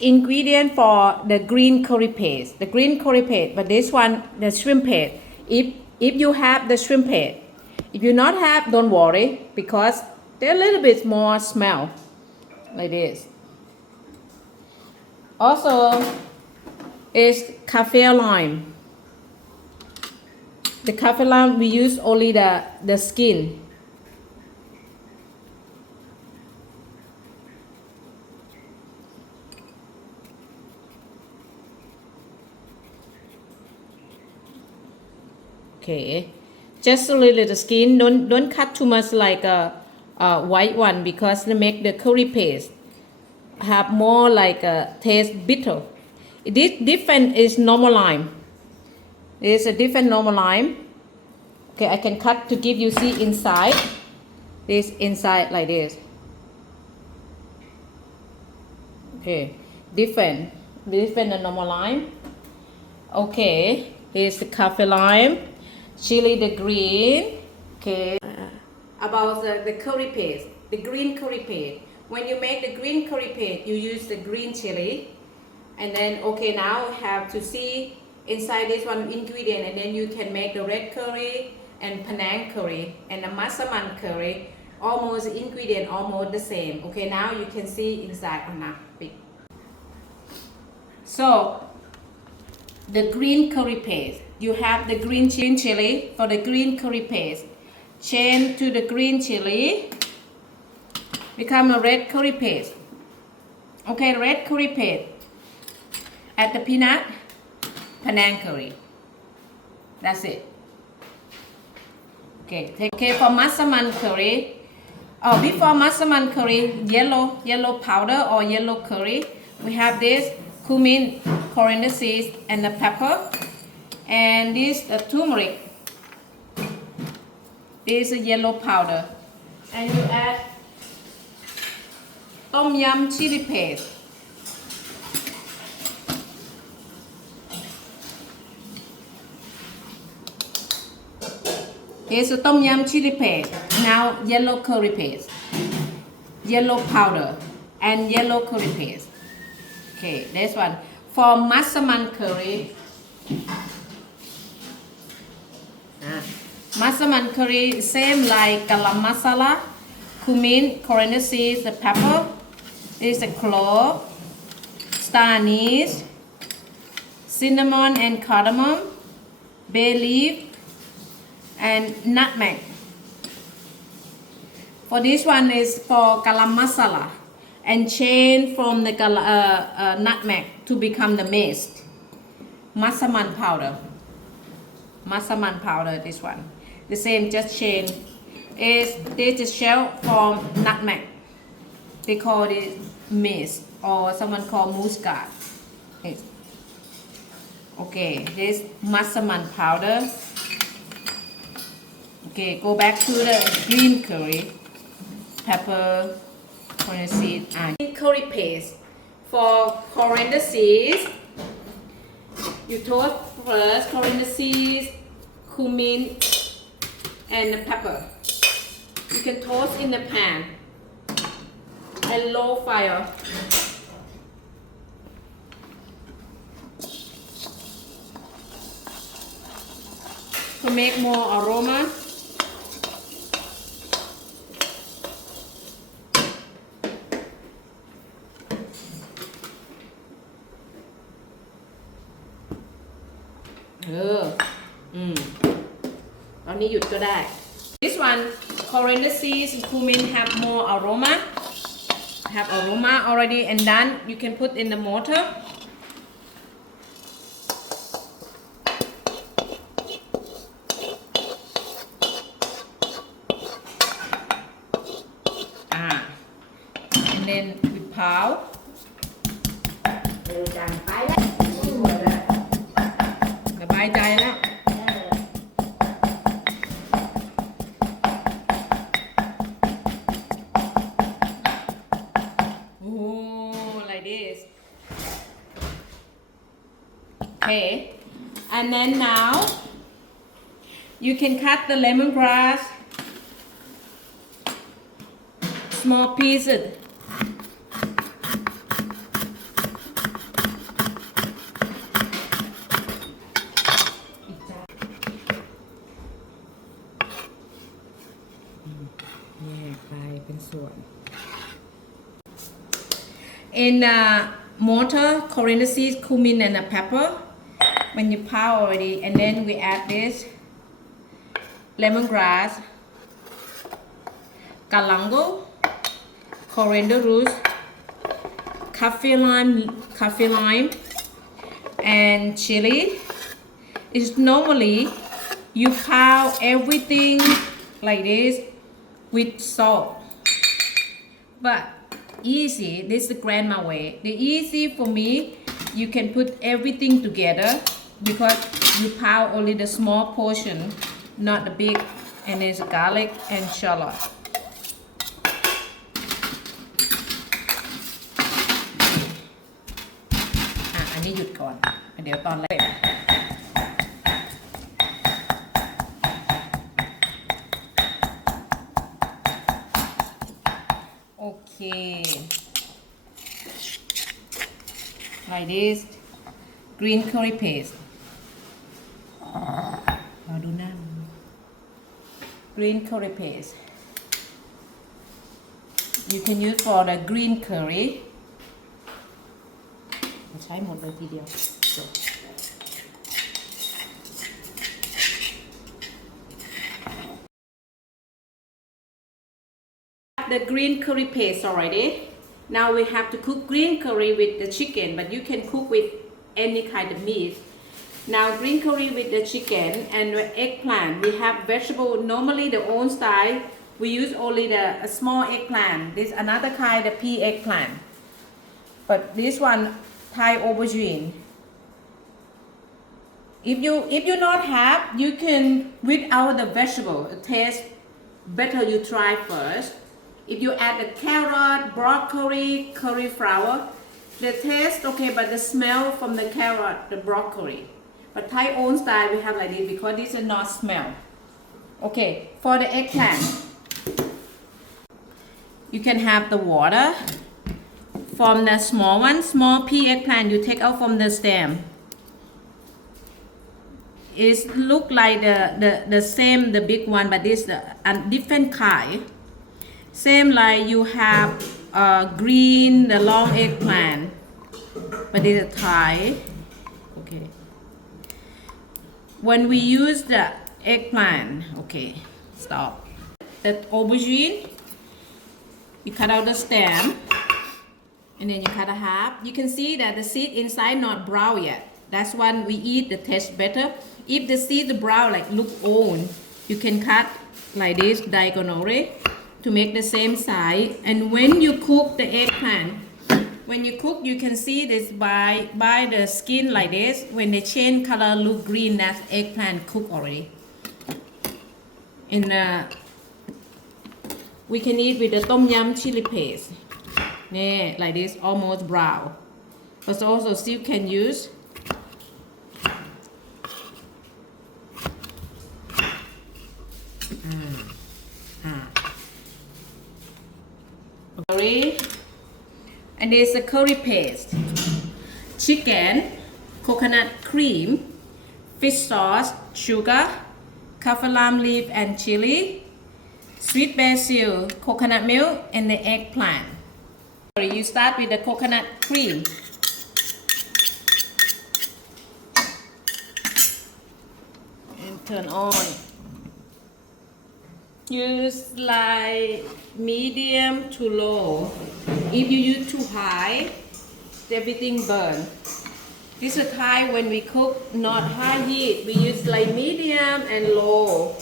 ingredient for the green curry paste. The green curry paste, but this one, the shrimp paste. If you have the shrimp paste, if you not have, don't worry, because they're a little bit more smell like this. Also, is cafe lime. The cafe lime we use only the skin. Okay, just a little the skin. Don't cut too much like a white one, because they make the curry paste have more like a taste bitter. This different is normal lime. It's a different normal lime. Okay, I can cut to give you see inside. This inside like this. Okay, different than normal lime. Okay, here's the cafe lime, chili the green. Okay, about the curry paste, the green curry paste. When you make the green curry paste, you use the green chili, and then okay, now have to see inside this one ingredient, and then you can make the red curry and Penang curry and the massaman curry. Almost ingredient almost the same. Okay, now you can see inside or not. So the green curry paste, you have the green chili for the green curry paste. Change to the green chili, become a red curry paste. Okay, red curry paste. Add the peanut, Penang curry. That's it. Okay, for massaman curry. Before massaman curry, yellow powder or yellow curry, we have this cumin, coriander seeds, and the pepper, and this turmeric. This is yellow powder, and you add tom yum chili paste. Here's a tom yum chili paste. Now yellow curry paste, yellow powder, and yellow curry paste. Okay, this one for massaman curry. Massaman curry same like garam masala, cumin, coriander seeds, the pepper. This is a clove, star anise, cinnamon and cardamom, bay leaf, and nutmeg. For this one is for garam masala, and change from the nutmeg to become the mace. Massaman powder. This one. The same, just change. This is shell from nutmeg. They call it mace, or someone call muscat. Okay, this massaman powder. Okay, go back to the green curry, pepper, coriander seed, and curry paste. For coriander seeds, you toast first coriander seeds, cumin, and the pepper. You can toast in the pan at low fire. To make more aroma.ตอนนี้หยุดก็ได้ This one coriander seeds and cumin have more aroma. Already, and then you can put in the mortar. And then we pound. สบายใจแล้ว like this. Okay, and then now you can cut the lemongrass small pieces. in mortar, coriander seeds, cumin, and a pepper. When you pound already, and then we add this lemongrass, galangal, coriander roots, kaffir lime, and chili. Is normally you pound everything like this with salt, but easy. This is the grandma way. The easy for me, you can put everything together because you pound only the small portion, not the big, and there's garlic and shallot.อันนี้หยุดก่อนเดี๋ยวตอนแรกOkay, like this green curry paste. Green curry paste. You can use for the green curry. ใช้หมดเลยทีเดียว The green curry paste already. Now we have to cook green curry with the chicken, but you can cook with any kind of meat. Now green curry with the chicken and the eggplant. We have vegetable. Normally the old style we use only the small eggplant. This another kind of pea eggplant, but this one Thai aubergine. If you not have, you can without the vegetable. It tastes better. You try first. If you add the carrot, broccoli, cauliflower, the taste okay, but the smell from the carrot, the broccoli. But Thai own style we have like this because this is not smell. Okay, for the eggplant, you can have the water from the small one, small pea eggplant. You take out from the stem. It look like the same, the big one, but this a different kind. Same like you have green, the long eggplant, but it's a Thai. Okay. When we use the eggplant, okay, stop. The aubergine, you cut out the stem, and then you cut a half. You can see that the seed inside not brown yet. That's when we eat the taste better. If the seed brown like look old, you can cut like this diagonally to make the same size. And when you cook the eggplant, when you cook, you can see this by the skin like this. When they change color, look green, that's eggplant cooked already. And we can eat with the tom yum chili paste. Yeah, like this, almost brown. But also still can use. Curry, and there's a curry paste, chicken, coconut cream, fish sauce, sugar, kaffir lime leaf and chili, sweet basil, coconut milk, and the eggplant. You start with the coconut cream. And turn on. Use like medium to low. If you use too high, everything burn. This is Thai when we cook, not high heat. We use like medium and low.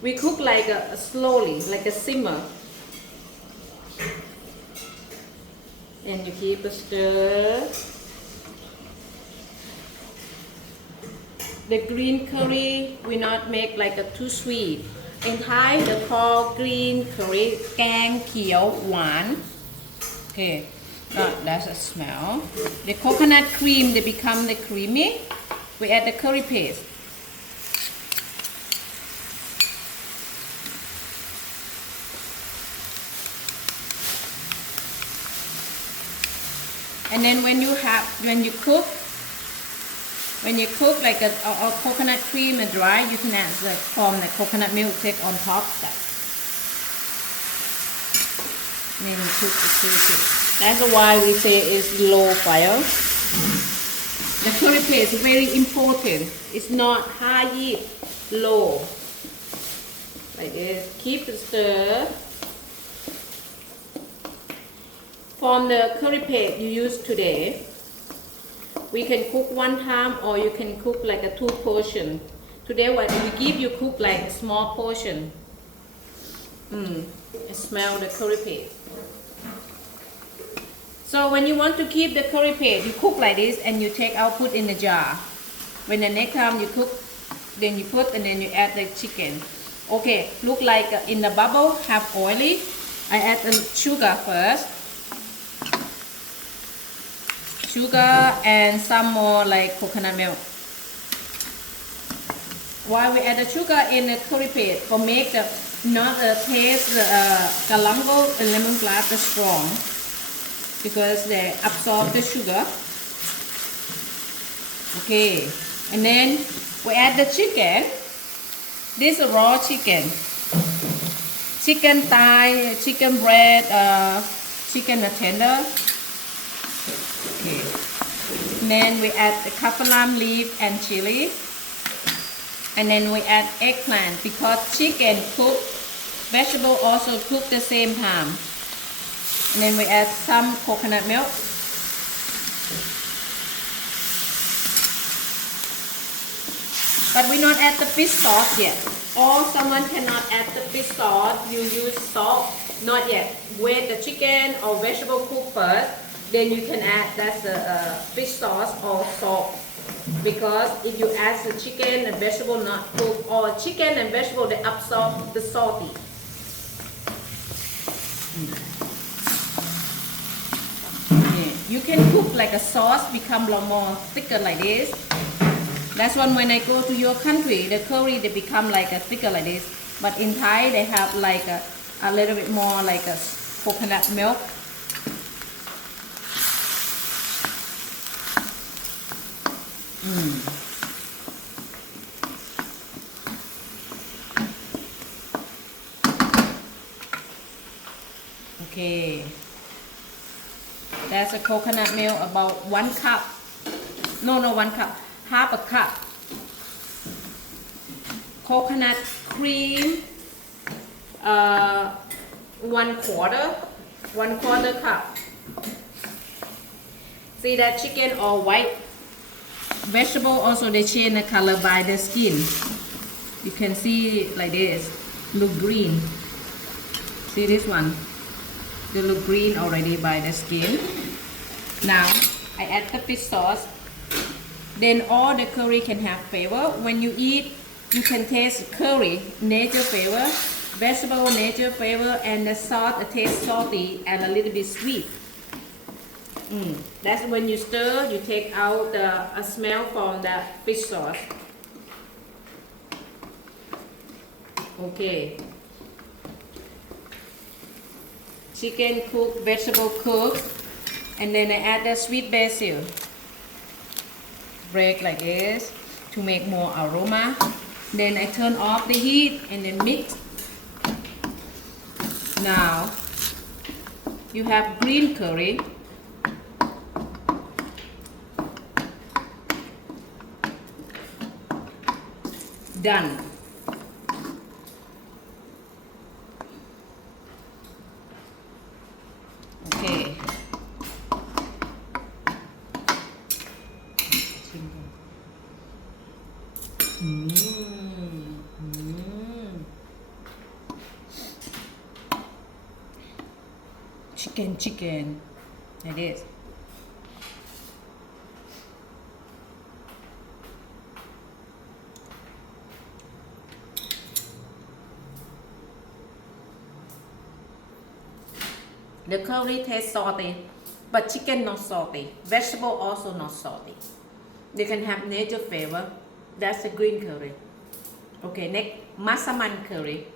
We cook like slowly, like a simmer. And you keep a stir. The green curry we not make like a too sweet. In Thai, they call green curry แกงเขียวหวาน Okay, that's a smell. The coconut cream, they become the creamy. We add the curry paste. And then when you cook like a coconut cream and dry, you can add the coconut milk take on top of that. Then you cook the curry paste. That's why we say it's low fire. The curry paste is very important. It's not high heat, low. Like this. Keep the stir. From the curry paste you use today, we can cook one time or you can cook like a 2 portion. Today what we give you cook like a small portion. I smell the curry paste. So when you want to keep the curry paste, you cook like this and you take out, put in the jar. When the next time you cook, then you put and then you add the chicken. Okay, look like in the bubble, half oily. I add the sugar first. Sugar and some more like coconut milk. Why we add the sugar in the curry paste? For make the not taste galangal and lemongrass strong, because they absorb the sugar. Okay, and then we add the chicken. This is raw chicken. Chicken thigh, chicken breast, chicken tender. Okay. And then we add the kaffir lime leaf and chili. And then we add eggplant because chicken cook, vegetable also cook the same time. And then we add some coconut milk. But we not add the fish sauce yet. Or someone cannot add the fish sauce. You use salt. Not yet. Wait the chicken or vegetable cook first. Then you can add that's the fish sauce or salt. Because if you add the chicken and vegetable not cooked, or chicken and vegetable they absorb the salty. Okay. You can cook like a sauce become a lot more thicker like this. That's when I go to your country, the curry they become like a thicker like this. But in Thai they have like a little bit more like a coconut milk. Okay, that's a coconut milk about 1 cup. No, 1 cup, half a cup. Coconut cream, 1/4 cup. See that chicken all white. Vegetable also they change the color by the skin. You can see like this, look green. See this one, they look green already by the skin. Now I add the fish sauce. Then all the curry can have flavor. When you eat, you can taste curry, nature flavor, vegetable nature flavor, and the sauce tastes salty and a little bit sweet. That's when you stir, you take out the smell from the fish sauce. Okay. Chicken cooked, vegetable cooked, and then I add the sweet basil. Break like this to make more aroma. Then I turn off the heat and then mix. Now you have green curry. Done. Okay. Chicken. Like this. The curry tastes salty, but chicken not salty. Vegetable also not salty. They can have nature flavor. That's the green curry. Okay, next, masaman curry.